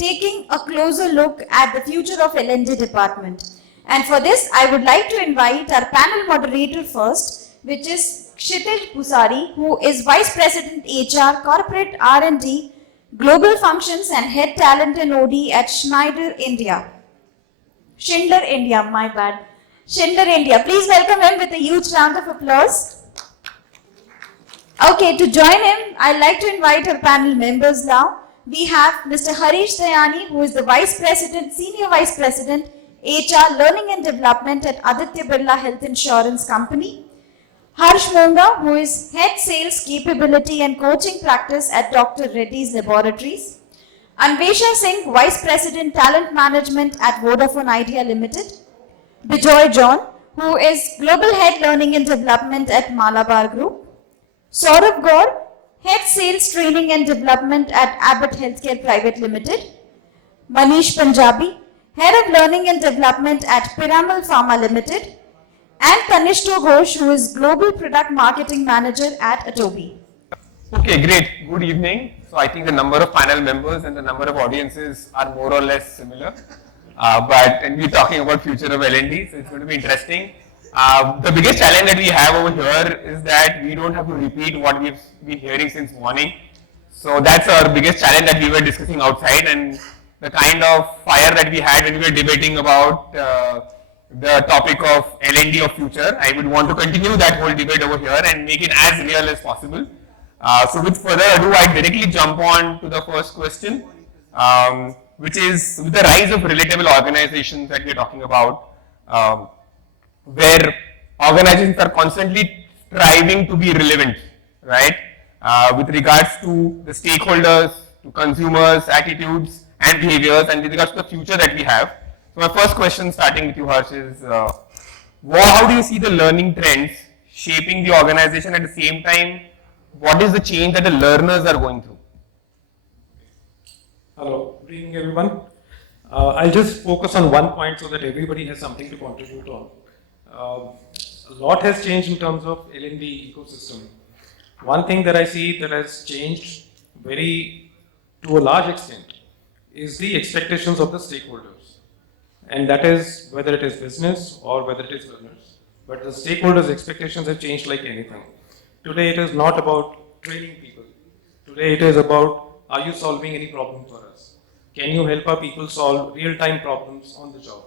taking a closer look at the future of L&D department. And for this, I would like to invite our panel moderator first, which is Kshitij, who is Vice President HR, Corporate R&D, Global Functions and Head Talent and OD at Schindler India. Please welcome him with a huge round of applause. Okay, to join him, I'd like to invite our panel members now. We have Mr. Harish, who is the Senior Vice President, HR, Learning and Development at Aditya Birla Health Insurance Company. Harsh Monga, who is Head Sales Capability and Coaching Practice at Dr. Reddy's Laboratories. Anvesha Singh, Vice President, Talent Management at Vodafone Idea Limited. Bejoy John, who is Global Head Learning and Development at Malabar Group. Saurabh Gaur, Head Sales Training and Development at Abbott Healthcare Private Limited. Manish Punjabi, Head of Learning and Development at Piramal Pharma Limited. And Kanishto Ghosh, who is Global Product Marketing Manager at Adobe. Okay, great. Good evening. So I think the number of panel members and the number of audiences are more or less similar. And we're talking about future of L&D, so it's going to be interesting. The biggest challenge that we have over here is that we don't have to repeat what we've been hearing since morning. So that's our biggest challenge that we were discussing outside, and the kind of fire that we had when we were debating about the topic of L&D of future. I would want to continue that whole debate over here and make it as real as possible. So with further ado, I directly jump on to the first question, which is with the rise of relatable organizations that we're talking about, where organizations are constantly striving to be relevant, right? With regards to the stakeholders, to consumers, attitudes and behaviors, and with regards to the future that we have. So my first question, starting with you, Harsh, is how do you see the learning trends shaping the organization? At the same time, what is the change that the learners are going through? Hello, good evening everyone. I'll just focus on one point so that everybody has something to contribute on. A lot has changed in terms of L&D ecosystem. One thing that I see that has changed to a large extent is the expectations of the stakeholders. And that is whether it is business or whether it is learners. But the stakeholders' expectations have changed like anything. Today it is not about training people. Today it is about, are you solving any problem for us? Can you help our people solve real-time problems on the job?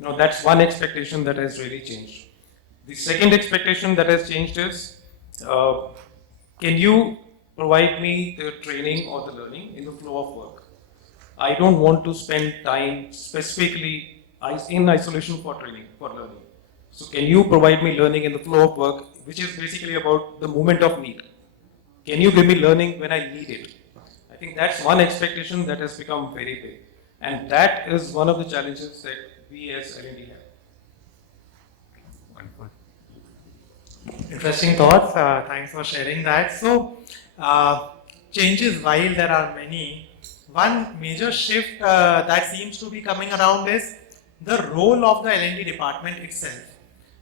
Now that's one expectation that has really changed. The second expectation that has changed is, can you provide me the training or the learning in the flow of work? I don't want to spend time specifically in isolation for training, for learning. So can you provide me learning in the flow of work, which is basically about the moment of need? Can you give me learning when I need it? I think that's one expectation that has become very big. And that is one of the challenges that we as L&D have. Wonderful. Interesting thoughts. Thanks for sharing that. So, changes, while there are many, one major shift that seems to be coming around is the role of the L&D department itself.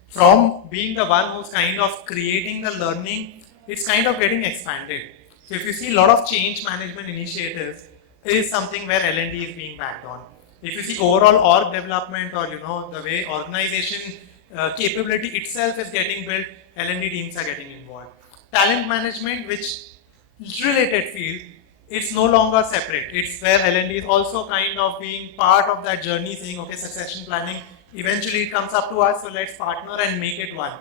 From being the one who's kind of creating the learning, it's kind of getting expanded. So if you see a lot of change management initiatives, is something where L&D is being backed on. If you see overall org development or the way organization capability itself is getting built, L&D teams are getting involved. Talent management, which is related field, it's no longer separate. It's where L&D is also kind of being part of that journey, saying, okay, succession planning, eventually it comes up to us, so let's partner and make it one.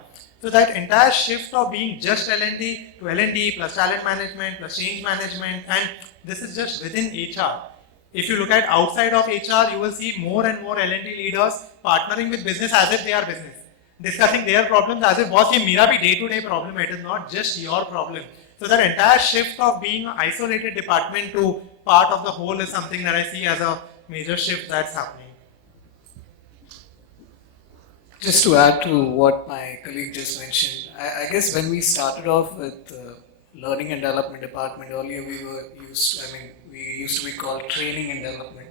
So that entire shift of being just L&D to L&D plus talent management plus change management, and this is just within HR. If you look at outside of HR, you will see more and more L&D leaders partnering with business as if they are business, discussing their problems as if boss, ye mera bhi day-to-day problem, it is not just your problem. So that entire shift of being an isolated department to part of the whole is something that I see as a major shift that's happening. Just to add to what my colleague just mentioned, I guess when we started off with learning and development department, earlier we used to be called training and development.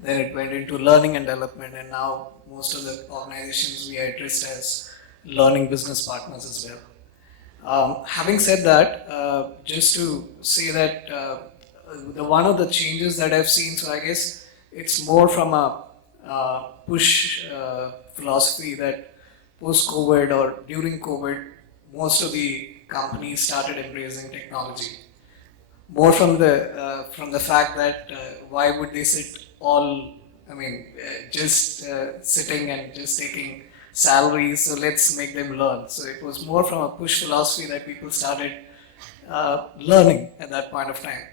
Then it went into learning and development, and now most of the organizations we are addressed as learning business partners as well. Having said that, just to say that the one of the changes that I've seen, so I guess it's more from a push philosophy that post-COVID or during COVID, most of the companies started embracing technology. More from the fact that why would they sit all, just sitting and just taking salaries, so let's make them learn. So it was more from a push philosophy that people started learning at that point of time.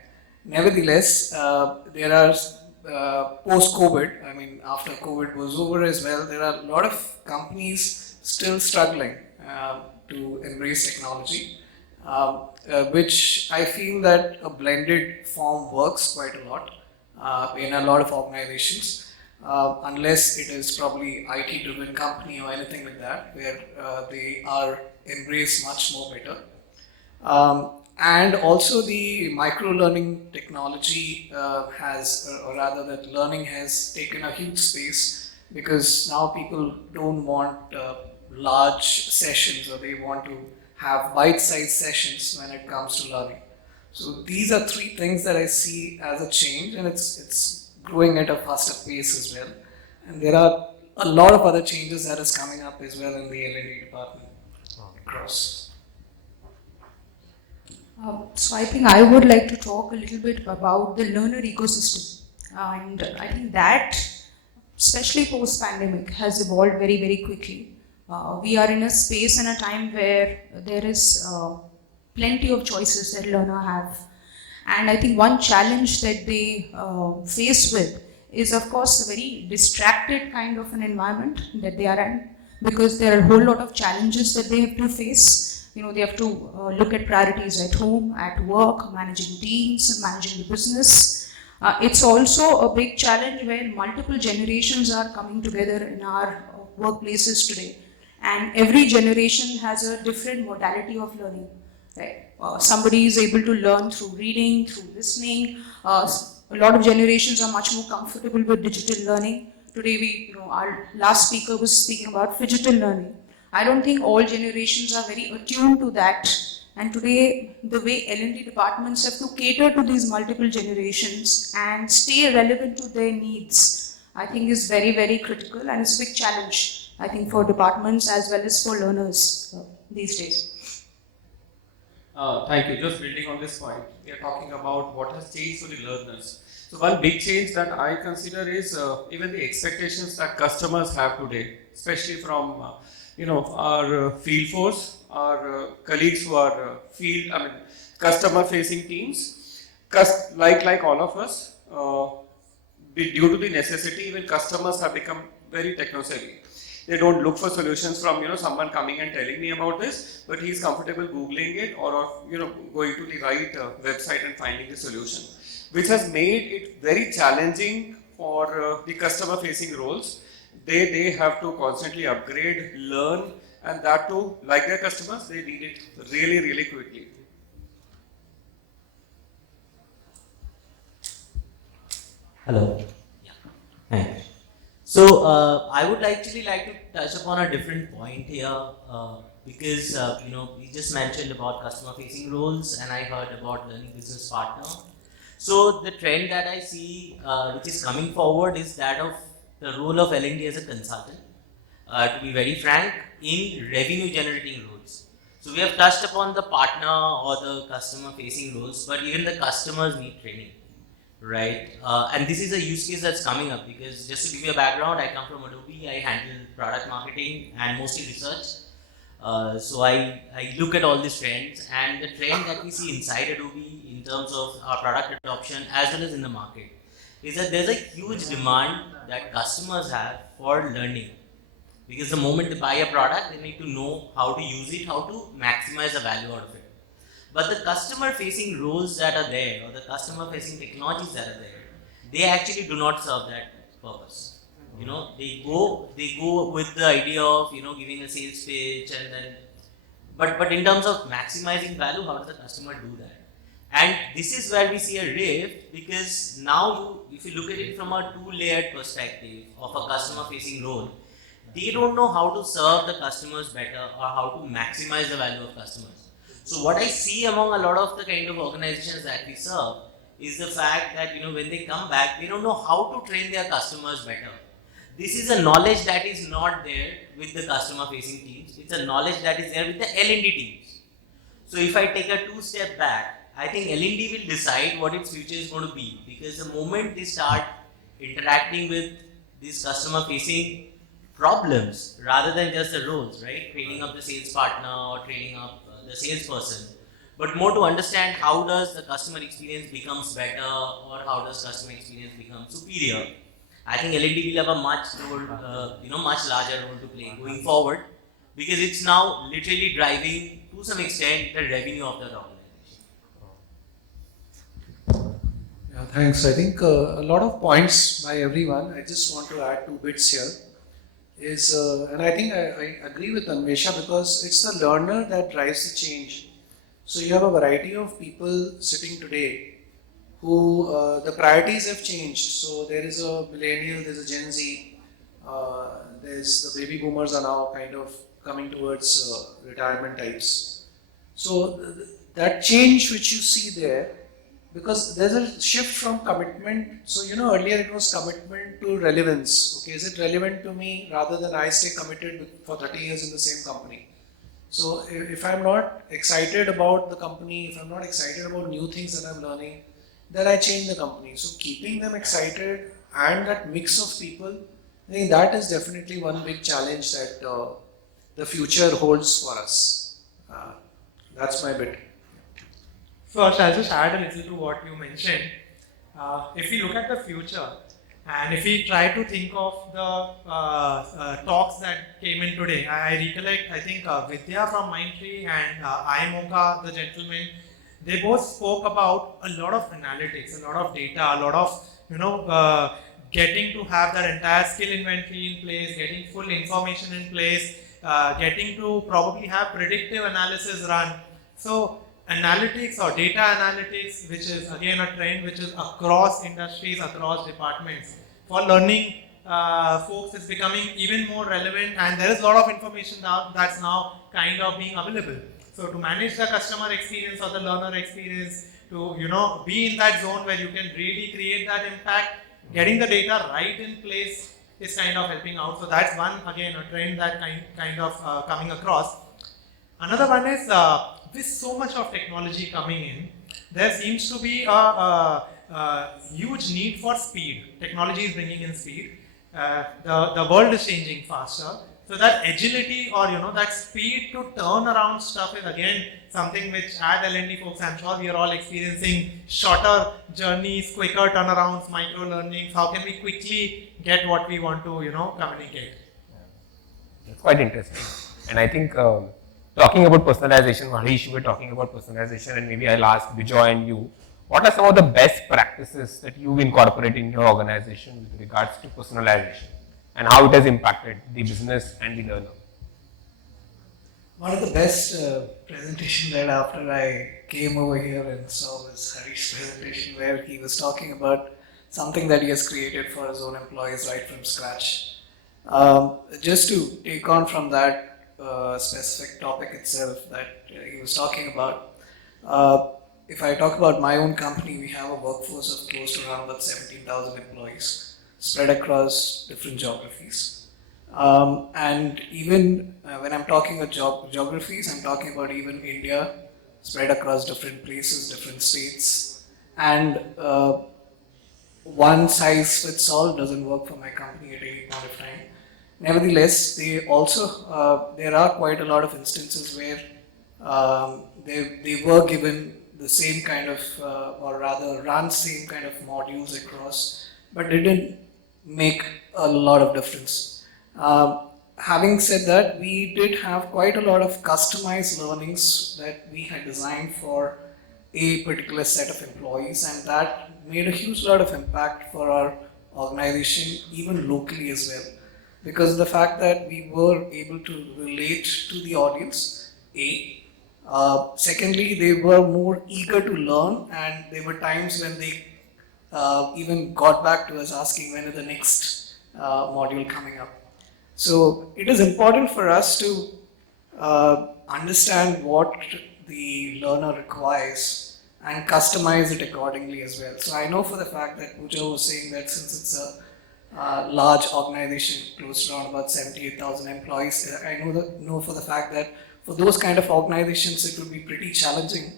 Nevertheless, there are post-COVID, after COVID was over as well, there are a lot of companies still struggling to embrace technology, which I feel that a blended form works quite a lot in a lot of organizations, unless it is probably IT-driven company or anything like that, where they are embraced much more better. And also the micro-learning technology or rather that learning has taken a huge space, because now people don't want large sessions, or they want to have bite-sized sessions when it comes to learning. So these are three things that I see as a change, and it's growing at a faster pace as well. And there are a lot of other changes that is coming up as well in the L&D department across. So I think I would like to talk a little bit about the learner ecosystem, and I think that, especially post-pandemic, has evolved very, very quickly. We are in a space and a time where there is plenty of choices that learners have, and I think one challenge that they face with is, of course, a very distracted kind of an environment that they are in, because there are a whole lot of challenges that they have to face. They have to look at priorities at home, at work, managing teams, managing the business. It's also a big challenge where multiple generations are coming together in our workplaces today. And every generation has a different modality of learning. Right? Somebody is able to learn through reading, through listening. A lot of generations are much more comfortable with digital learning. Today, our last speaker was speaking about phygital learning. I don't think all generations are very attuned to that. And today, the way L&D departments have to cater to these multiple generations and stay relevant to their needs, I think is very, very critical, and it's a big challenge, I think, for departments as well as for learners these days. Thank you. Just building on this point, we are talking about what has changed for the learners. So one big change that I consider is even the expectations that customers have today, especially from our field force, our colleagues who are customer-facing teams. Like all of us, due to the necessity, even customers have become very techno-savvy. They don't look for solutions from someone coming and telling me about this, but he's comfortable googling it or going to the right website and finding the solution, which has made it very challenging for the customer-facing roles. They have to constantly upgrade, learn, and that too, like their customers, they need it really, really quickly. Hello. Yeah. Hi. So I would actually like to touch upon a different point here, because we just mentioned about customer-facing roles, and I heard about learning business partner. So the trend that I see, which is coming forward, is that of the role of L&D as a consultant, to be very frank, in revenue generating roles. So we have touched upon the partner or the customer facing roles, but even the customers need training, right? And this is a use case that's coming up, because just to give you a background, I come from Adobe, I handle product marketing and mostly research. So I look at all these trends, and the trend that we see inside Adobe in terms of our product adoption as well as in the market is that there's a huge demand that customers have for learning. Because the moment they buy a product, they need to know how to use it, how to maximize the value out of it. But the customer facing roles that are there, or the customer facing technologies that are there, they actually do not serve that purpose. They go with the idea of giving a sales pitch, and then but in terms of maximizing value, how does the customer do that? And this is where we see a rift, because now if you look at it from a two-layered perspective of a customer-facing role, they don't know how to serve the customers better or how to maximize the value of customers. So what I see among a lot of the kind of organizations that we serve is the fact that when they come back, they don't know how to train their customers better. This is a knowledge that is not there with the customer facing teams. It's a knowledge that is there with the L&D teams. So if I take a two-step back, I think L&D will decide what its future is going to be, because the moment they start interacting with these customer facing problems rather than just the roles, right? Training up the sales partner or training up the salesperson, but more to understand how does the customer experience becomes better or how does customer experience become superior. I think L&D will have a much larger role to play going forward, because it's now literally driving to some extent the revenue of the organization. Yeah, thanks. I think a lot of points by everyone. I just want to add 2 bits here. And I think I agree with Anvesha, because it's the learner that drives the change. So you have a variety of people sitting today who the priorities have changed. So there is a millennial, there's a Gen Z, there's the baby boomers are now kind of coming towards retirement types. So that change which you see there, because there's a shift from commitment. So earlier it was commitment to relevance. Okay, is it relevant to me, rather than I stay committed for 30 years in the same company. So if I'm not excited about the company, if I'm not excited about new things that I'm learning, then I change the company. So keeping them excited and that mix of people, I think that is definitely one big challenge that the future holds for us. That's my bit. So I'll just add a little to what you mentioned. If we look at the future, and if we try to think of the talks that came in today, I recollect, I think Vidya from Mindtree and Imocha, the gentleman, they both spoke about a lot of analytics, a lot of data, a lot of, getting to have that entire skill inventory in place, getting full information in place, getting to probably have predictive analysis run. So analytics or data analytics, which is again a trend which is across industries, across departments. For learning folks, it's becoming even more relevant, and there is a lot of information now that's now kind of being available. So to manage the customer experience or the learner experience, to be in that zone where you can really create that impact, getting the data right in place is kind of helping out. So that's one, again, a trend that kind of coming across. Another one is with so much of technology coming in, there seems to be a huge need for speed. Technology is bringing in speed. The world is changing faster. So that agility or that speed to turn around stuff is again something which as L&D folks, I'm sure we are all experiencing shorter journeys, quicker turnarounds, micro learnings. How can we quickly get what we want to communicate? It's quite interesting. And I think talking about personalization, Harish, you were talking about personalization, and maybe I'll ask Bejoy and you, what are some of the best practices that you've incorporated in your organization with regards to personalization, and how it has impacted the business and the learner? One of the best presentation that after I came over here and saw was Harish's presentation, where he was talking about something that he has created for his own employees right from scratch. Just to take on from that specific topic itself that he was talking about, if I talk about my own company, we have a workforce of close to around about 17,000 employees spread across different geographies. And even when I'm talking about geographies, I'm talking about even India spread across different places, different states. And one size fits all doesn't work for my company at any point of time. Nevertheless, they also, there are quite a lot of instances where they were given the same kind of, or rather run same kind of modules across, but didn't make a lot of difference. Having said that, we did have quite a lot of customized learnings that we had designed for a particular set of employees, and that made a huge lot of impact for our organization, even locally as well. Because the fact that we were able to relate to the audience, secondly, they were more eager to learn, and there were times when they even got back to us asking when is the next module coming up. So it is important for us to understand what the learner requires and customize it accordingly as well. So I know for the fact that Pooja was saying that since it's a large organization, close to around about 78,000 employees, I know for the fact that for those kind of organizations it would be pretty challenging.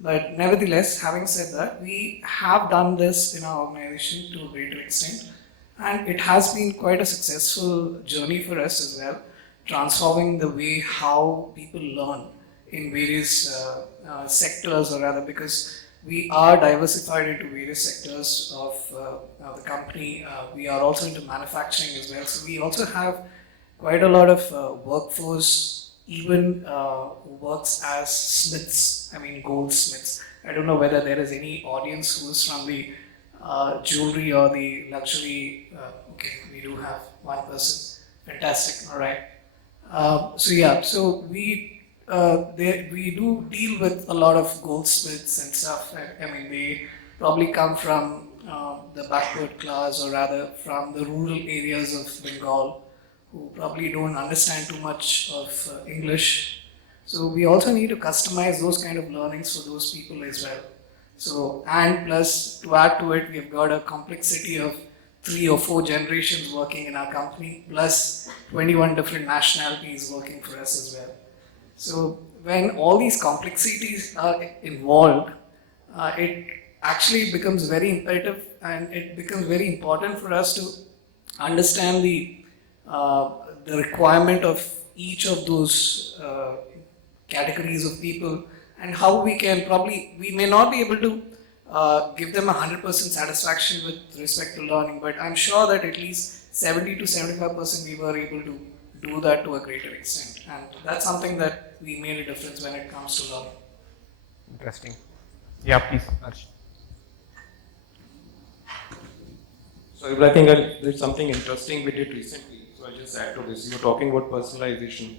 But nevertheless, having said that, we have done this in our organization to a greater extent, and it has been quite a successful journey for us as well, transforming the way how people learn in various sectors, or rather, because we are diversified into various sectors of the company. We are also into manufacturing as well, so we also have quite a lot of workforce, even who works as smiths, goldsmiths. I don't know whether there is any audience who is from the jewelry or the luxury. Okay, we do have one person. Fantastic. All right. So we do deal with a lot of goldsmiths and stuff. They probably come from the backward class, or rather from the rural areas of Bengal, who probably don't understand too much of English. So we also need to customize those kind of learnings for those people as well. So, and plus to add to it, we've got a complexity of 3 or 4 generations working in our company, plus 21 different nationalities working for us as well. So when all these complexities are involved, it actually becomes very imperative, and it becomes very important for us to understand the requirement of each of those categories of people, and how we may not be able to give them 100% satisfaction with respect to learning, but I'm sure that at least 70 to 75% we were able to do that to a greater extent, and that's something that we made a difference when it comes to learning. Interesting. Yeah, please, Harsh. So I think there's something interesting we did recently. So I'll just add to this. You're talking about personalization,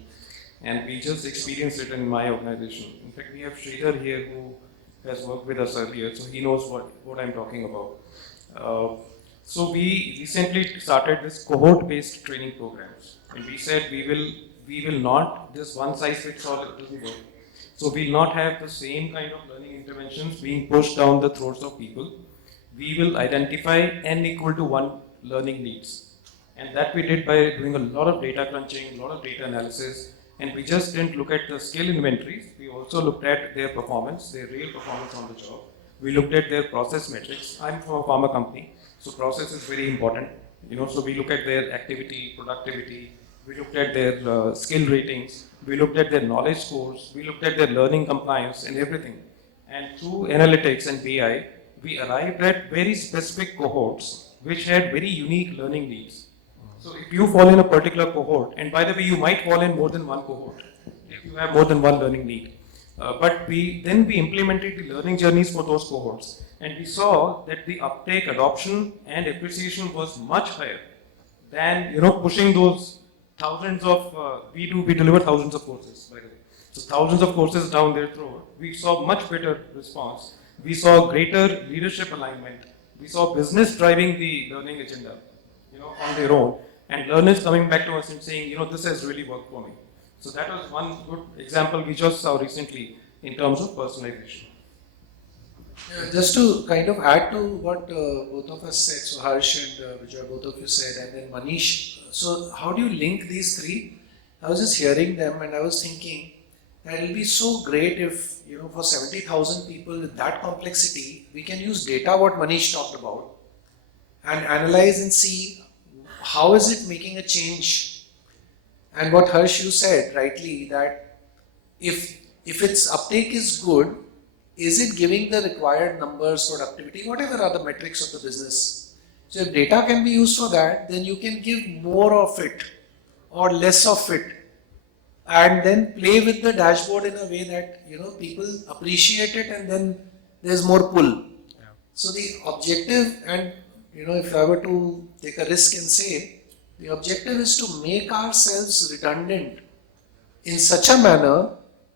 and we just experienced it in my organization. In fact, we have Shezartech here who has worked with us earlier, so he knows what I'm talking about. So we recently started this cohort-based training programs, and we said we will not, this one size fits all, it doesn't work. So we'll not have the same kind of learning interventions being pushed down the throats of people. We will identify n equal to 1 learning needs. And that we did by doing a lot of data crunching, a lot of data analysis, and we just didn't look at the skill inventories. We also looked at their performance, their real performance on the job. We looked at their process metrics. I'm from a pharma company, so process is very important. So we look at their activity, productivity. We looked at their skill ratings. We looked at their knowledge scores. We looked at their learning compliance and everything. And through analytics and BI, we arrived at very specific cohorts which had very unique learning needs. So if you fall in a particular cohort, and by the way, you might fall in more than one cohort if you have more than one learning need. But we implemented the learning journeys for those cohorts, and we saw that the uptake, adoption, and appreciation was much higher than pushing those thousands of. We deliver thousands of courses, by the way. So thousands of courses down their throat. We saw much better response. We saw greater leadership alignment. We saw business driving the learning agenda, on their own. And learners coming back to us and saying, this has really worked for me. So that was one good example we just saw recently in terms of personalization. Just to kind of add to what both of us said, so Harsh and Bejoy, both of you said, and then Manish. So how do you link these three? I was just hearing them and I was thinking that it will be so great if, for 70,000 people with that complexity, we can use data, what Manish talked about, and analyze and see how is it making a change. And what Harsh, you said rightly, that if its uptake is good, is it giving the required numbers, productivity, whatever are the metrics of the business. So if data can be used for that, then you can give more of it or less of it, and then play with the dashboard in a way that people appreciate it, and then there's more pull. Yeah. So the objective, and if I were to take a risk and say, the objective is to make ourselves redundant in such a manner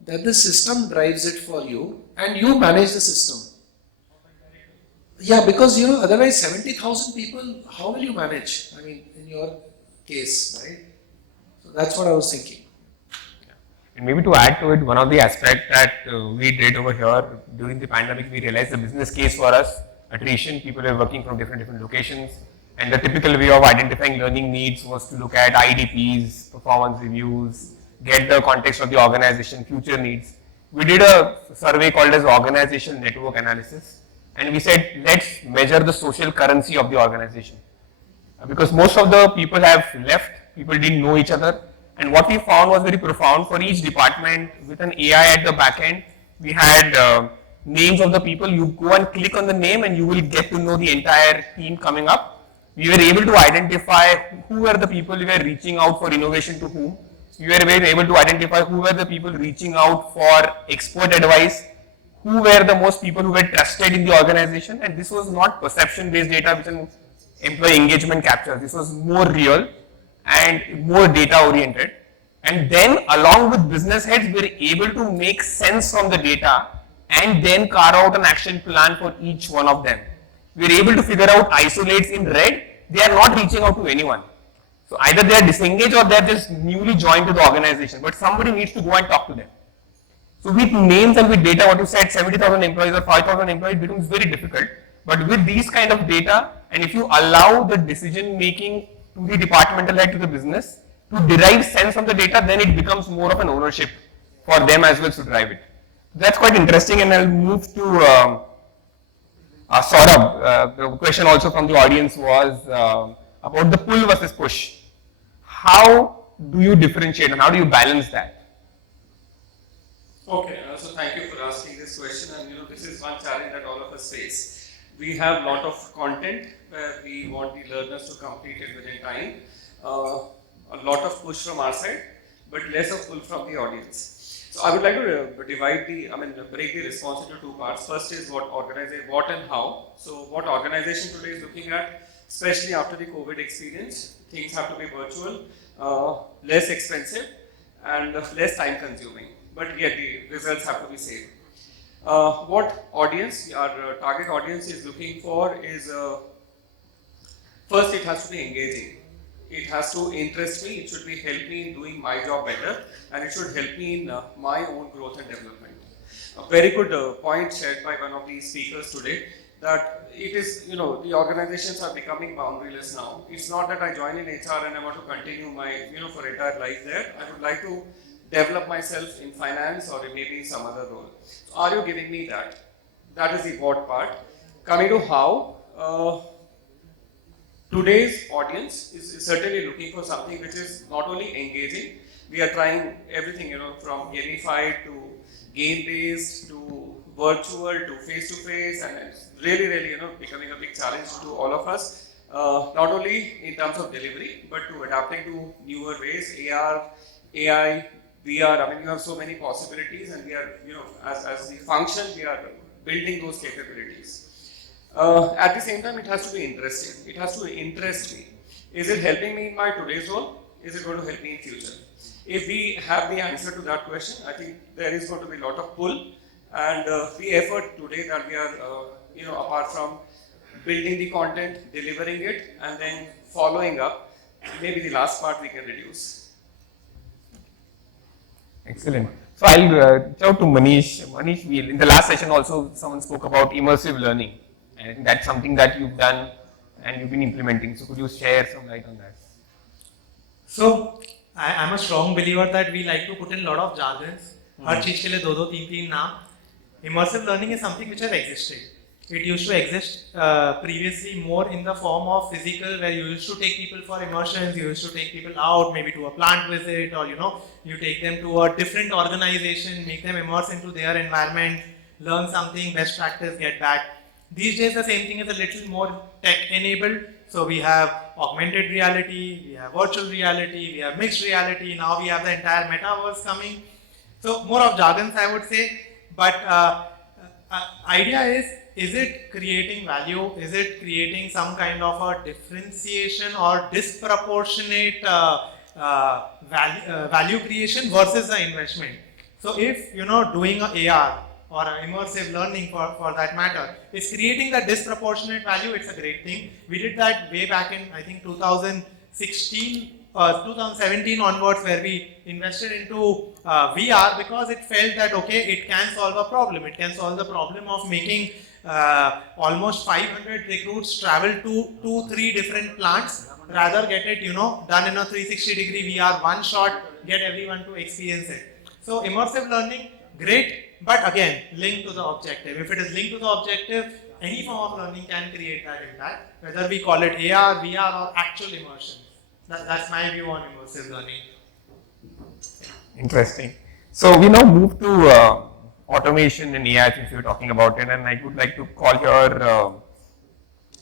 that the system drives it for you and you manage the system. Yeah, because otherwise 70,000 people, how will you manage? In your case, right? So that's what I was thinking. And maybe to add to it, one of the aspects that we did over here during the pandemic, we realized the business case for us, attrition, people were working from different locations. And the typical way of identifying learning needs was to look at IDPs, performance reviews, get the context of the organization, future needs. We did a survey called as organization network analysis, and we said, let's measure the social currency of the organization. Because most of the people have left, people didn't know each other, and what we found was very profound. For each department, with an AI at the back end, we had names of the people. You go and click on the name and you will get to know the entire team coming up. We were able to identify who were the people we were reaching out for innovation to whom. We were able to identify who were the people reaching out for expert advice, who were the most people who were trusted in the organization, and this was not perception-based data which an employee engagement captures. This was more real and more data-oriented. And then along with business heads, we were able to make sense from the data and then carve out an action plan for each one of them. We were able to figure out isolates in red. They are not reaching out to anyone. So either they are disengaged or they are just newly joined to the organization, but somebody needs to go and talk to them. So with names and with data, what you said, 70,000 employees or 5,000 employees, it becomes very difficult. But with these kind of data, and if you allow the decision making to the departmental head, to the business, to derive sense from the data, then it becomes more of an ownership for them as well to drive it. That's quite interesting, and I'll move to Saurabh. The question also from the audience was about the pull versus push. How do you differentiate and how do you balance that? Okay, so thank you for asking this question, and this is one challenge that all of us face. We have a lot of content where we want the learners to complete it within time. A lot of push from our side, but less of pull from the audience. So I would like to break the response into two parts. First is what and how. So what organization today is looking at, especially after the COVID experience, things have to be virtual, less expensive, and less time consuming. But yet the results have to be same. What audience, our target audience is looking for is, first it has to be engaging. It has to interest me, it should be help me in doing my job better, and it should help me in my own growth and development. A very good point shared by one of the speakers today, that it is, the organizations are becoming boundaryless now. It's not that I join in HR and I want to continue my, for entire life there. I would like to develop myself in finance or maybe in some other role. So are you giving me that? That is the what part. Coming to how, today's audience is certainly looking for something which is not only engaging. We are trying everything, from gamified to game-based to virtual to face-to-face, and it's really, becoming a big challenge to all of us. Not only in terms of delivery, but to adapting to newer ways, AR, AI, VR. You have so many possibilities, and we are, as the function, we are building those capabilities. At the same time, it has to be interesting. It has to interest me. Is it helping me in my today's role? Is it going to help me in future? If we have the answer to that question, I think there is going to be a lot of pull, and the effort today that we are, apart from building the content, delivering it, and then following up, maybe the last part we can reduce. Excellent. So I'll reach out to Manish. Manish, in the last session also someone spoke about immersive learning. And I think that's something that you've done and you've been implementing. So could you share some light on that? So I'm a strong believer that we like to put in a lot of jargons. हर चीज के लिए दो तीन नाम. Immersive learning is something which has existed. It used to exist previously more in the form of physical, where you used to take people for immersions, you used to take people out, maybe to a plant visit, or you take them to a different organization, make them immerse into their environment, learn something, best practice, get back. These days the same thing is a little more tech enabled. So we have augmented reality, we have virtual reality, we have mixed reality, now we have the entire metaverse coming. So more of jargons I would say, but idea is it creating value? Is it creating some kind of a differentiation or disproportionate value creation versus the investment? So if doing an AR or an immersive learning for that matter is creating that disproportionate value, it's a great thing. We did that way back in I think 2016 2017 onwards, where we invested into VR because it felt that okay, it can solve a problem. It can solve the problem of making almost 500 recruits travel to 2-3 different plants, rather get it done in a 360-degree VR, one shot, get everyone to experience it. So immersive learning, great, but again linked to the objective. If it is linked to the objective, any form of learning can create that impact, whether we call it AR, VR, or actual immersion. That's my view on immersive learning. Interesting. So we now move to automation and AI, since we were talking about it, and I would like to call here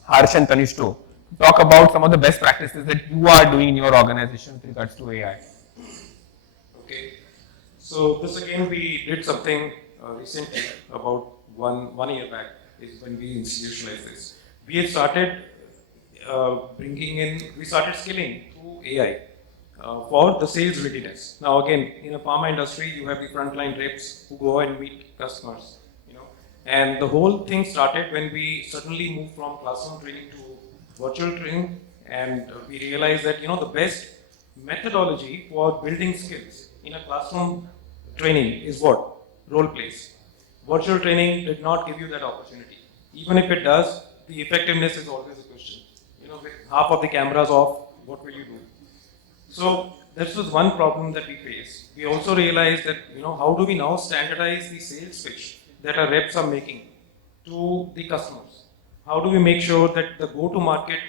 Harish and Manish to talk about some of the best practices that you are doing in your organization with regards to AI. Okay. So this again, we did something recently, about one year back, is when we institutionalized this. We had started we started skilling through AI for the sales readiness. Now again, in a pharma industry, you have the frontline reps who go and meet customers, and the whole thing started when we suddenly moved from classroom training to virtual training, and we realized that the best methodology for building skills in a classroom training is what? Role plays. Virtual training did not give you that opportunity. Even if it does, the effectiveness is always a question. With half of the cameras off, what will you do? So this was one problem that we faced. We also realized that, how do we now standardize the sales pitch that our reps are making to the customers? How do we make sure that the go-to-market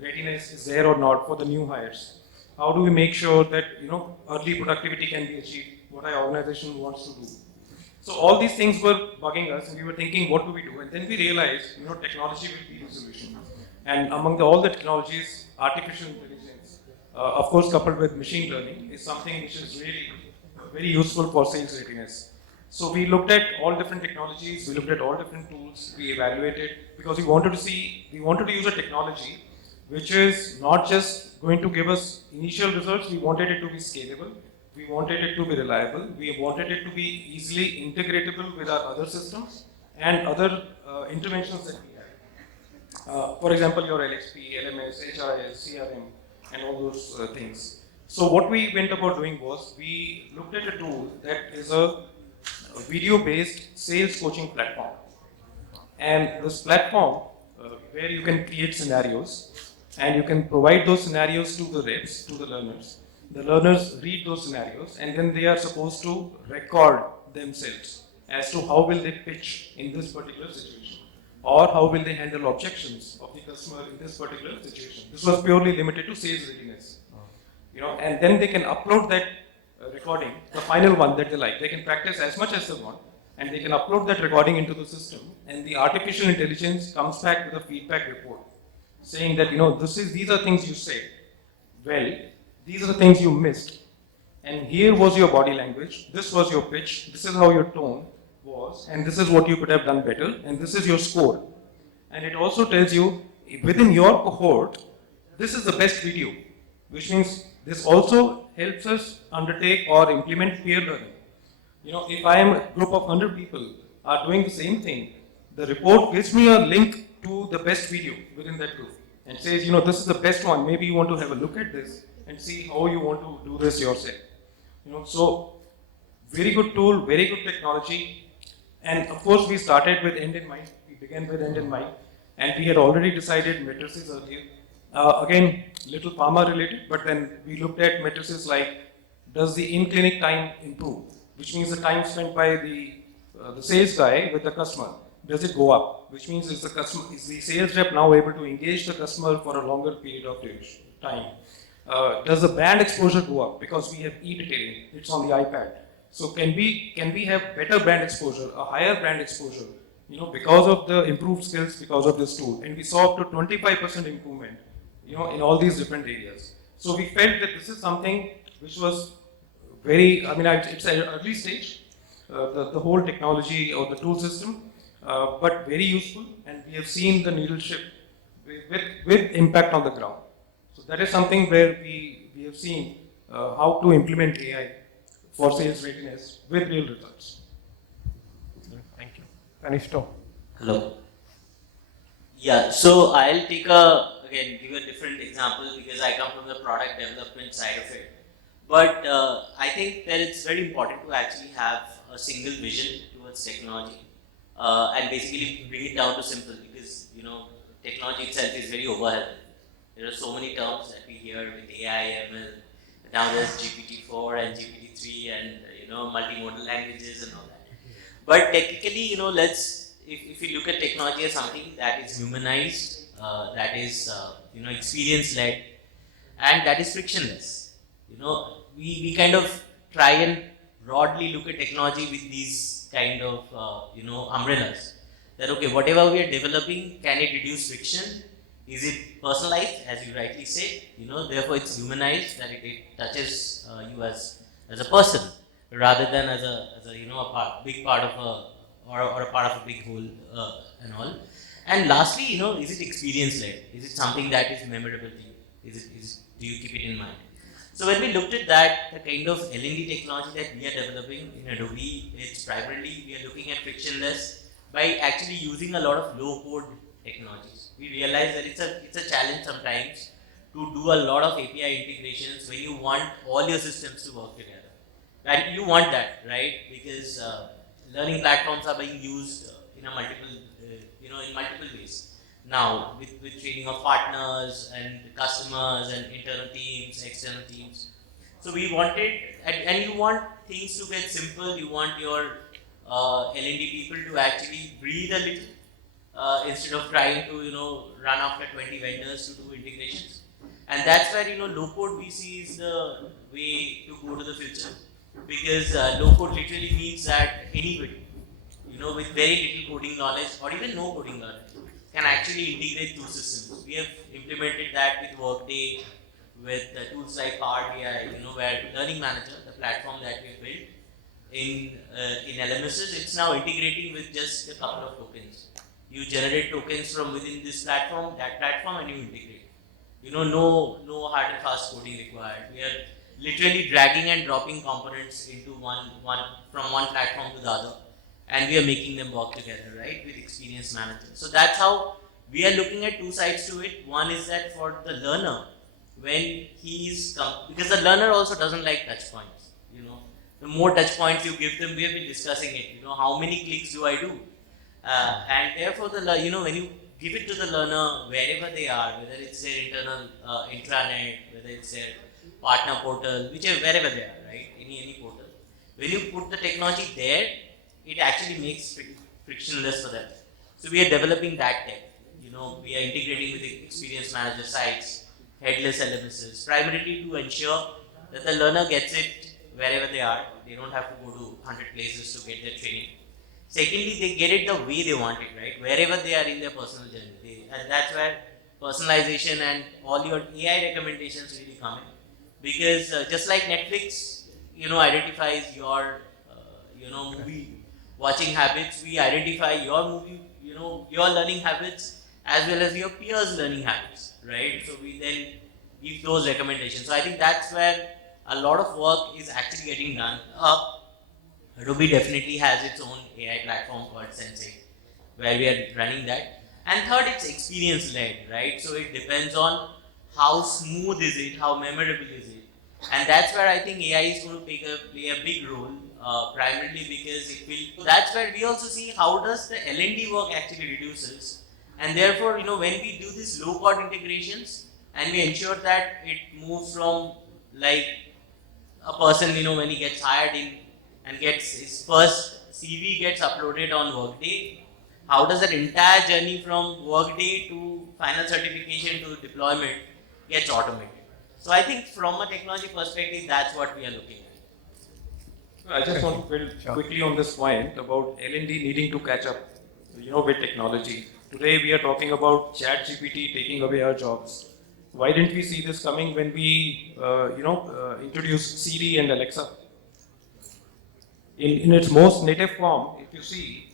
readiness is there or not for the new hires? How do we make sure that, early productivity can be achieved, what our organization wants to do? So all these things were bugging us, and we were thinking, what do we do? And then we realized, technology will be the solution. And among all the technologies, artificial intelligence, of course, coupled with machine learning, is something which is really very useful for sales readiness. So we looked at all different technologies, we looked at all different tools, we evaluated, because we wanted to use a technology which is not just going to give us initial results, we wanted it to be scalable, we wanted it to be reliable, we wanted it to be easily integratable with our other systems and other interventions that we have. For example, your LXP, LMS, HRIS, CRM, and all those things. So what we went about doing was, we looked at a tool that is a video-based sales coaching platform. And this platform, where you can create scenarios, and you can provide those scenarios to the reps, to the learners. The learners read those scenarios, and then they are supposed to record themselves as to how will they pitch in this particular situation, or how will they handle objections of the customer in this particular situation. This was purely limited to sales readiness. And then they can upload that recording, the final one that they like. They can practice as much as they want, and they can upload that recording into the system, and the artificial intelligence comes back with a feedback report saying that, these are things you said well, these are the things you missed, and here was your body language, this was your pitch, this is how your tone was, and this is what you could have done better, and this is your score. And it also tells you, within your cohort, this is the best video, which means this also helps us undertake or implement peer learning. If I am a group of 100 people are doing the same thing, the report gives me a link to the best video within that group and says, this is the best one, maybe you want to have a look at this and see how you want to do this yourself. So very good tool, very good technology, and of course we started with end in mind. We began with end in mind, and we had already decided matrices earlier. Again, little pharma related, but then we looked at matrices like, does the in-clinic time improve? Which means the time spent by the sales guy with the customer, does it go up? Which means is the sales rep now able to engage the customer for a longer period of time? Does the brand exposure go up? Because we have e-detailing, it's on the iPad. So can we have better brand exposure, a higher brand exposure, because of the improved skills, because of this tool? And we saw up to 25% improvement, in all these different areas. So we felt that this is something which was very, it's at an early stage, the whole technology or the tool system, but very useful, and we have seen the needle shift with impact on the ground. So that is something where we have seen how to implement AI for sales readiness with real results. Thank you. Manish. Hello. Yeah, so I'll take a again give a different example because I come from the product development side of it. But I think that it's very important to actually have a single vision towards technology and basically bring it down to simple because technology itself is very overwhelming. There are so many terms that we hear with AI, ML. Now there's GPT-4 and GPT-3 and multimodal languages and all that. But technically, if you look at technology as something that is humanized, that is experience-led, and that is frictionless. We kind of try and broadly look at technology with these kind of umbrellas. That okay, whatever we are developing, can it reduce friction? Is it personalized, as you rightly said? Therefore it's humanized, that it touches you as a person rather than as a big part of a part of a big whole and all. And lastly, is it experience led? Is it something that is memorable to you? Do you keep it in mind? So when we looked at that, the kind of L&D technology that we are developing in Adobe, it's primarily we are looking at frictionless by actually using a lot of low code technologies. We realize that it's a challenge sometimes to do a lot of API integrations when you want all your systems to work together. And you want that, right? Because learning platforms are being used in multiple ways. Now, with training of partners and customers and internal teams, external teams. So we wanted, and you want things to get simple, you want your L&D people to actually breathe a little instead of trying to, run after 20 vendors to do integrations. And that's where, low code we see is the way to go to the future. Because low code literally means that anybody, with very little coding knowledge or even no coding knowledge, can actually integrate two systems. We have implemented that with Workday, with tools like Power BI, where Learning Manager, the platform that we have built in LMSs, it's now integrating with just a couple of tokens. You generate tokens from within this platform, that platform, and you integrate. No hard and fast coding required. We are literally dragging and dropping components into from one platform to the other. And we are making them work together, right, with Experience Manager. So that's how we are looking at two sides to it. One is that for the learner, when because the learner also doesn't like touch points. The more touch points you give them, we have been discussing it. How many clicks do I do? And therefore, when you give it to the learner wherever they are, whether it's their internal intranet, whether it's their partner portal, wherever they are, right? Any portal. When you put the technology there, it actually makes frictionless for them. So we are developing that tech. We are integrating with the Experience Manager sites, headless LMSs, primarily to ensure that the learner gets it wherever they are. They don't have to go to 100 places to get their training. Secondly, they get it the way they want it, right? Wherever they are in their personal journey. And that's where personalization and all your AI recommendations really come in. Because just like Netflix, identifies your, movie watching habits, we identify your movie, your learning habits as well as your peers' learning habits, right? So we then give those recommendations. So I think that's where a lot of work is actually getting done. Adobe definitely has its own AI platform called Sensei, where we are running that. And third, it's experience-led, right? So it depends on how smooth is it, how memorable is it. And that's where I think AI is going to play a big role, primarily because it will. That's where we also see how does the L&D work actually reduces. And therefore, when we do these low-code integrations and we ensure that it moves from like a person, when he gets hired in and gets his first CV gets uploaded on Workday, how does that entire journey from Workday to final certification to deployment gets automated? So I think from a technology perspective, that's what we are looking at. I just want to build quickly on this point about L&D needing to catch up, with technology. Today we are talking about ChatGPT taking away our jobs. Why didn't we see this coming when we, introduced Siri and Alexa? In its most native form, if you see,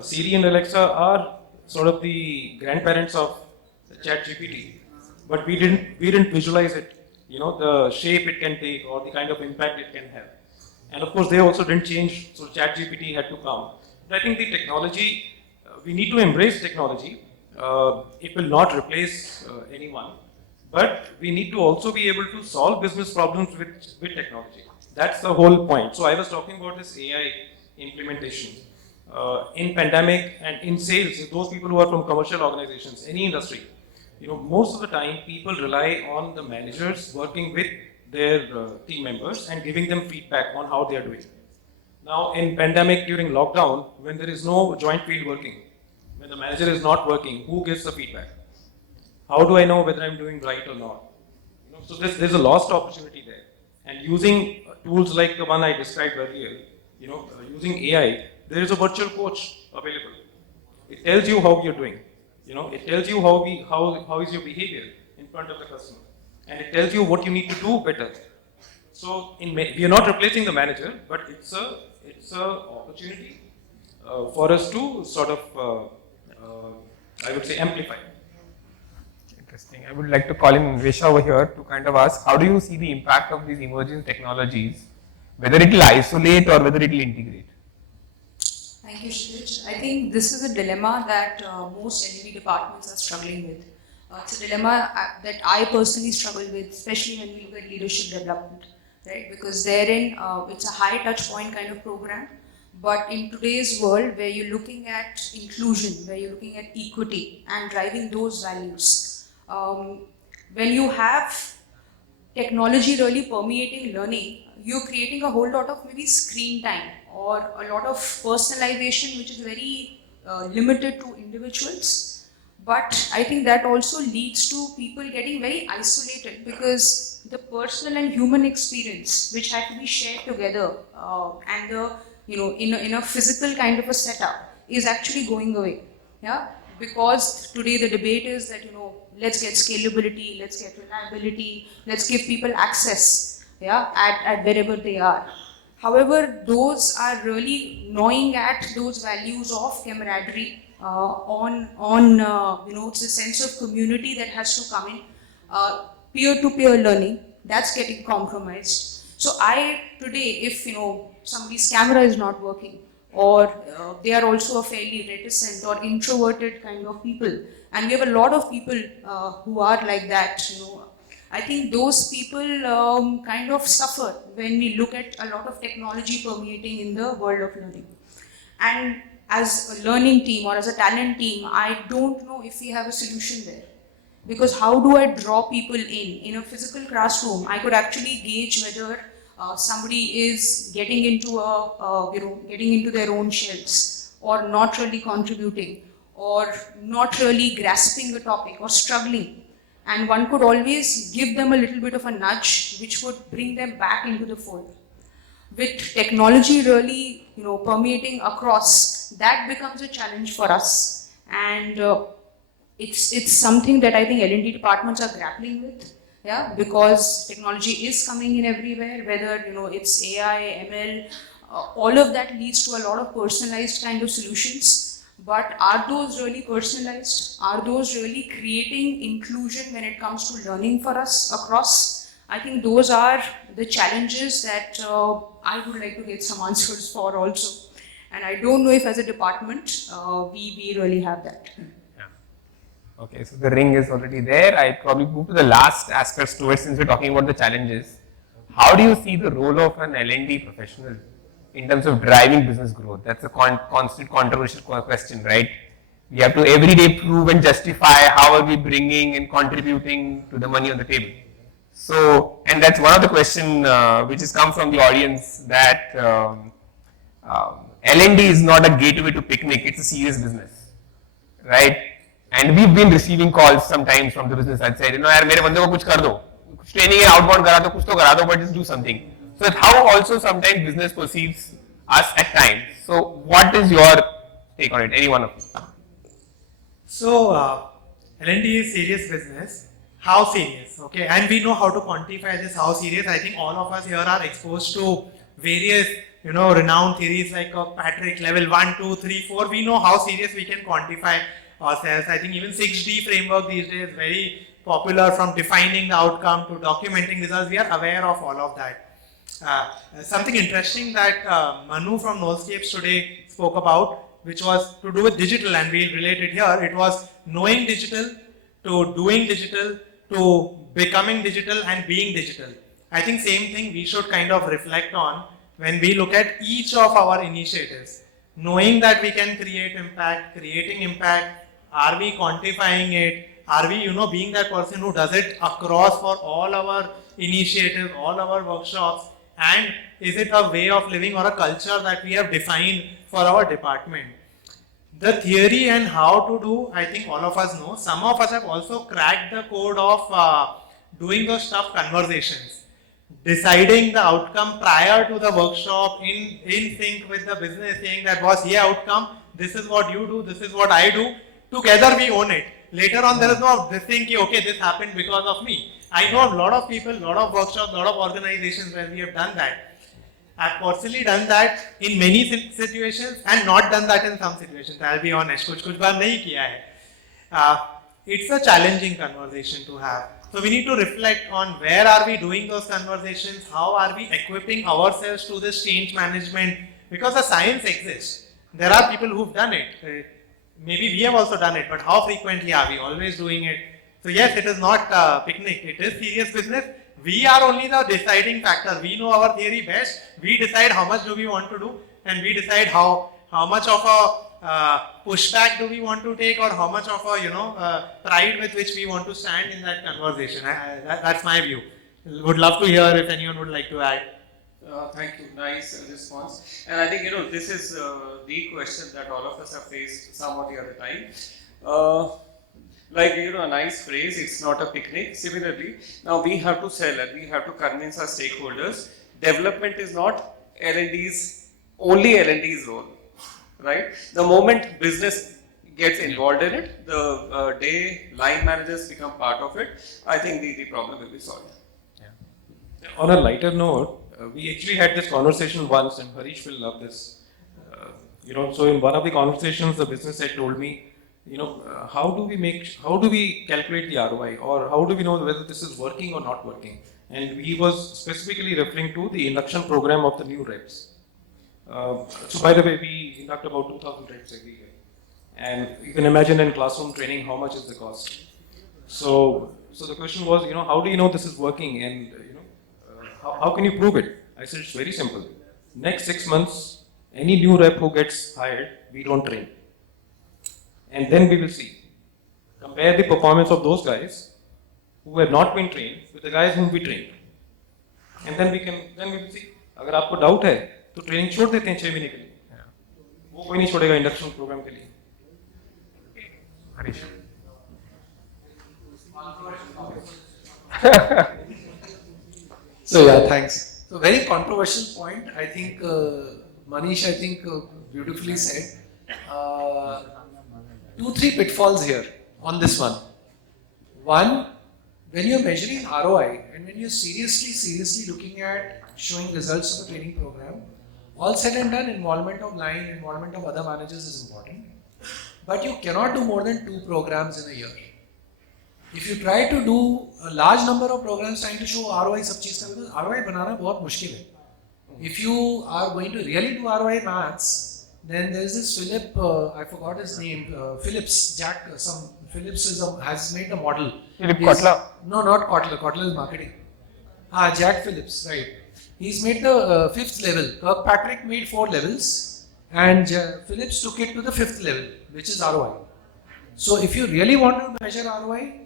Siri and Alexa are sort of the grandparents of ChatGPT, but we didn't visualize it. The shape it can take or the kind of impact it can have. And of course, they also didn't change, so ChatGPT had to come. But I think the technology, we need to embrace technology, It will not replace anyone, but we need to also be able to solve business problems with technology. That's the whole point. So I was talking about this AI implementation. In pandemic and in sales, those people who are from commercial organizations, any industry, most of the time people rely on the managers working with their team members and giving them feedback on how they are doing. Now in pandemic, during lockdown, when there is no joint field working, when the manager is not working, who gives the feedback? How do I know whether I'm doing right or not? So there's a lost opportunity there. And using tools like the one I described earlier, using AI, there is a virtual coach available. It tells you how you're doing. It tells you how is your behavior in front of the customer, and it tells you what you need to do better. So we are not replacing the manager, but it's a opportunity for us to sort of I would say amplify. Interesting. I would like to call in Anvesha over here to kind of ask, how do you see the impact of these emerging technologies, whether it will isolate or whether it will integrate? Thank you, Kshitij. I think this is a dilemma that most L&D departments are struggling with. It's a dilemma that I personally struggle with, especially when we look at leadership development, right? Because therein, it's a high touch point kind of program. But in today's world, where you're looking at inclusion, where you're looking at equity and driving those values, when you have technology really permeating learning, you're creating a whole lot of maybe screen time or a lot of personalization, which is very limited to individuals. But I think that also leads to people getting very isolated, because the personal and human experience, which had to be shared together, and the in a physical kind of a setup, is actually going away. Yeah, because today the debate is that let's get scalability, let's get reliability, let's give people access, yeah, at wherever they are. However, those are really gnawing at those values of camaraderie, it's a sense of community that has to come in, peer-to-peer learning, that's getting compromised. So today, if somebody's camera is not working, or they are also a fairly reticent or introverted kind of people, and we have a lot of people who are like that, I think those people kind of suffer when we look at a lot of technology permeating in the world of learning. And as a learning team or as a talent team, I don't know if we have a solution there. Because how do I draw people in? In a physical classroom, I could actually gauge whether somebody is getting into getting into their own shells, or not really contributing, or not really grasping the topic, or struggling. And one could always give them a little bit of a nudge, which would bring them back into the fold. With technology really, permeating across, that becomes a challenge for us. And it's something that I think L&D departments are grappling with. Yeah, because technology is coming in everywhere, whether it's AI, ML, all of that leads to a lot of personalized kind of solutions. But are those really personalized? Are those really creating inclusion when it comes to learning for us across? I think those are the challenges that I would like to get some answers for also. And I don't know if as a department, we really have that. Okay, so the ring is already there. I probably move to the last aspects to it, since we're talking about the challenges. How do you see the role of an L&D professional in terms of driving business growth? That's a constant controversial question, right? We have to every day prove and justify how are we bringing and contributing to the money on the table. So, and that's one of the questions which has come from the audience, that L&D is not a gateway to picnic, it's a serious business, right? And we've been receiving calls sometimes from the business side, said, yaar, mere bande ko kuch kar do, kuch training hai, outbound kara do, kuch to kara do, but just do something. So that's how also sometimes business perceives us at times. So what is your take on it, any one of you? So L&D is serious business. How serious? Okay, and we know how to quantify this. How serious? I think all of us here are exposed to various, renowned theories like Patrick level 1, 2, 3, 4. We know how serious we can quantify ourselves. I think even 6D framework these days is very popular, from defining the outcome to documenting results. We are aware of all of that. Something interesting that Manu from Knolskape today spoke about which was to do with digital, and we'll relate it here. It was knowing digital, to doing digital, to becoming digital and being digital. I think same thing we should kind of reflect on when we look at each of our initiatives. Knowing that we can create impact, creating impact, are we quantifying it? Are we, being that person who does it across for all our initiatives, all our workshops? And is it a way of living or a culture that we have defined for our department? The theory and how to do, I think all of us know. Some of us have also cracked the code of doing those tough conversations, deciding the outcome prior to the workshop in sync with the business, saying that boss, yeah, outcome, this is what you do, this is what I do. Together we own it. Later on, there is no this thing, okay, this happened because of me. I know a lot of people, a lot of workshops, a lot of organizations where we have done that. I've personally done that in many situations and not done that in some situations. I'll be honest, kuch baar nahi kiya hai. It's a challenging conversation to have. So we need to reflect on where are we doing those conversations, how are we equipping ourselves to this change management, because the science exists. There are people who've done it. Maybe we have also done it, but how frequently are we always doing it? So yes, it is not a picnic, it is serious business. We are only the deciding factor. We know our theory best. We decide how much do we want to do, and we decide how much of a pushback do we want to take, or how much of a pride with which we want to stand in that conversation. That's my view. Would love to hear if anyone would like to add. Thank you. Nice response. And I think, this is the question that all of us have faced some or the other time. A nice phrase, it's not a picnic. Similarly, now we have to sell and we have to convince our stakeholders. Development is not only L&D's role, right? The moment business gets involved in it, the day line managers become part of it, I think the problem will be solved. Yeah. On a lighter note, we actually had this conversation once, and Harish will love this. So in one of the conversations, the business head told me, how do we calculate the ROI, or how do we know whether this is working or not working? And he was specifically referring to the induction program of the new reps. So by the way, we induct about 2,000 reps every year. And you can imagine in classroom training, how much is the cost? So the question was, how do you know this is working, and how can you prove it? I said, it's very simple. Next 6 months, any new rep who gets hired, we don't train. And then we will see. Compare the performance of those guys who have not been trained with the guys whom we trained. And then we will see. अगर आपको doubt है, तो training छोड़ देते हैं 6 महीने के लिए. वो कोई नहीं छोड़ेगा induction program के लिए. Harish. So yeah, thanks. So very controversial point. I think Manish, beautifully said. 2-3 pitfalls here on this one. One, when you're measuring ROI and when you're seriously looking at showing results of a training program, all said and done, involvement of line, involvement of other managers is important. But you cannot do more than 2 programs in a year. If you try to do a large number of programs trying to show ROI सब चीज़ का, because ROI बनाना बहुत मुश्किल है. If you are going to really do ROI maths, then there is this Philip, I forgot his name, Phillips, Phillips has made a model. Philip Kotler? No, not Kotler. Kotler is marketing. Jack Phillips, right. He's made the 5th level. Kirkpatrick made 4 levels, and Phillips took it to the 5th level, which is ROI. So if you really want to measure ROI,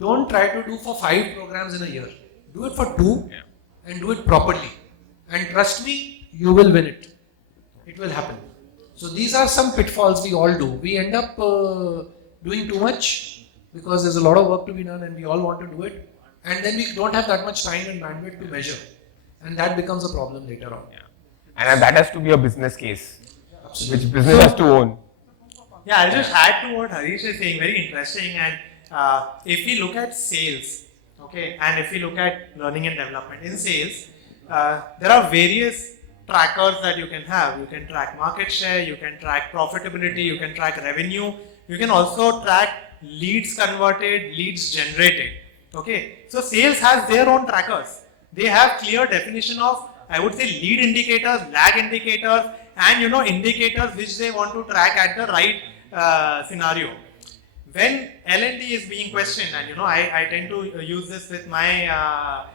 don't try to do for 5 programs in a year. Do it for 2 and do it properly. And trust me, you will win it. It will happen. So these are some pitfalls we all do. We end up doing too much because there's a lot of work to be done and we all want to do it. And then we don't have that much time and bandwidth to measure. And that becomes a problem later on. Yeah. And that has to be a business case, which business has to own. Yeah, I'll just add to what Harish is saying, very interesting. And if we look at sales, okay, and if we look at learning and development in sales, there are various trackers that you can have. You can track market share, you can track profitability, you can track revenue, you can also track leads converted, leads generated. Okay, so sales has their own trackers. They have clear definition of, I would say, lead indicators, lag indicators, and indicators which they want to track at the right scenario. When L&D is being questioned, and I tend to use this with my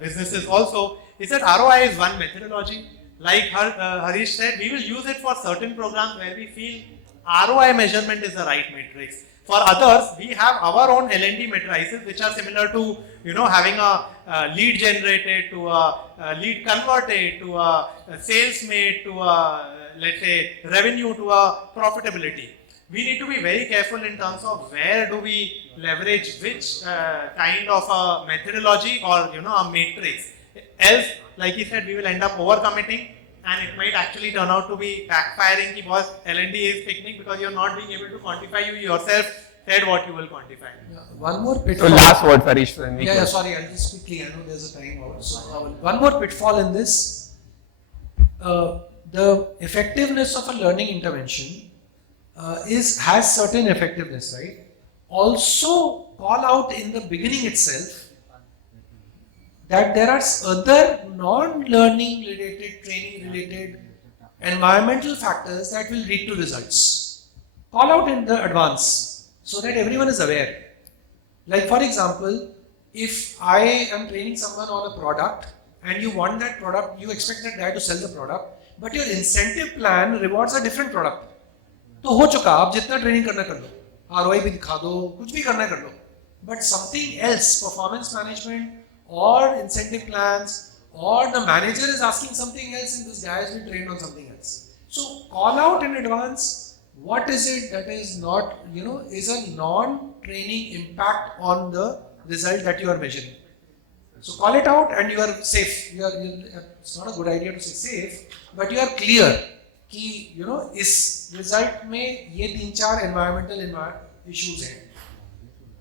businesses also, is that ROI is one methodology. Like Harish said, we will use it for certain programs where we feel ROI measurement is the right matrix. For others, we have our own L&D matrices which are similar to having a lead generated, to a lead converted, to a sales made, to a, let's say, revenue, to a profitability. We need to be very careful in terms of where do we leverage which kind of a methodology or a matrix. Else, like he said, we will end up overcommitting, and it might actually turn out to be backfiring because L&D is picnic because you're not being able to quantify. You yourself said what you will quantify. Yeah, one more pitfall. So last word, Harish. Sorry, I'll just quickly, I know there's a time out. So one more pitfall in this, the effectiveness of a learning intervention has certain effectiveness, right? Also call out in the beginning itself that there are other non-learning related, training related, environmental factors that will lead to results. Call out in the advance so that everyone is aware. Like for example, if I am training someone on a product and you want that product, you expect that guy to sell the product, but your incentive plan rewards a different product. तो हो चुका, आप जितना training करना कर लो, ROI भी दिखा दो, कुछ भी करना कर लो. But something else, performance management or incentive plans, or the manager is asking something else and this guy has been trained on something else. So call out in advance what is it that is not, is a non-training impact on the result that you are measuring. So call it out and you are safe. It's not a good idea to say safe, but you are clear कि इस result में ये 3-4 environmental issues हैं.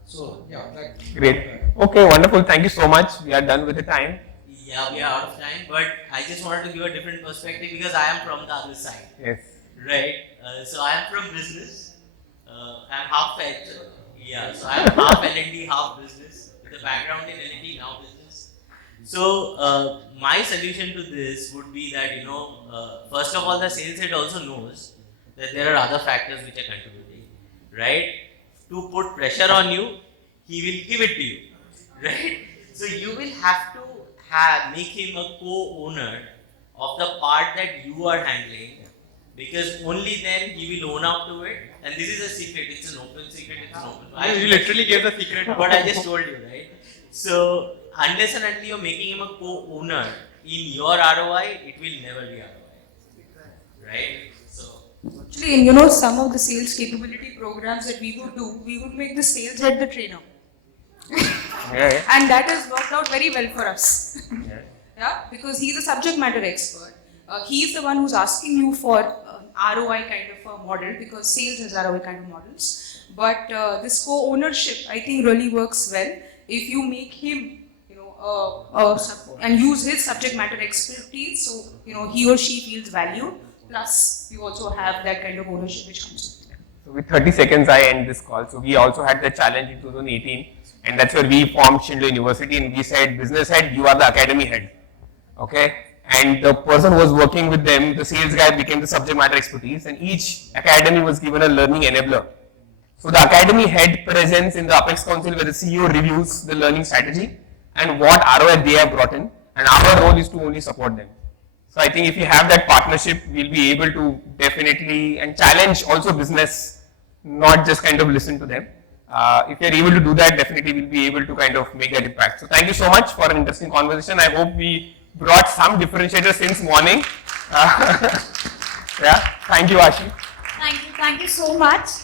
So yeah, great. Okay, wonderful. Thank you so much. We are done with the time. Yeah, we are out of time, but I just wanted to give a different perspective because I am from the other side. Yes. Right. So I am from business. I'm half so I am half L&D, half business, with a background in L&D, now business. So my solution to this would be that first of all, the sales head also knows that there are other factors which are contributing, right? To put pressure on you, he will give it to you, right? So you will have to make him a co-owner of the part that you are handling, because only then he will own up to it. And this is a secret, it's an open secret, it's an open. You literally gave the secret. But I just told you, right? So unless and until you're making him a co-owner in your ROI, it will never be ROI, right? Actually, in some of the sales capability programs that we would do, we would make the sales head the trainer. Yeah. And that has worked out very well for us. Yeah. Yeah, because he's a subject matter expert. He's the one who's asking you for ROI kind of a model, because sales has ROI kind of models. But this co-ownership, I think, really works well if you make him, and use his subject matter expertise, so he or she feels valued. Plus, you also have that kind of ownership which comes in. So with 30 seconds, I end this call. So we also had the challenge in 2018, and that's where we formed Schindler University, and we said, business head, you are the academy head, okay? And the person who was working with them, the sales guy, became the subject matter expertise, and each academy was given a learning enabler. So the academy head presents in the Apex Council where the CEO reviews the learning strategy and what ROI they have brought in, and our role is to only support them. So I think if you have that partnership, we'll be able to definitely and challenge also business, not just kind of listen to them. If you're able to do that, definitely we'll be able to kind of make that impact. So thank you so much for an interesting conversation. I hope we brought some differentiators since morning. Yeah, thank you, Ashi. Thank you so much.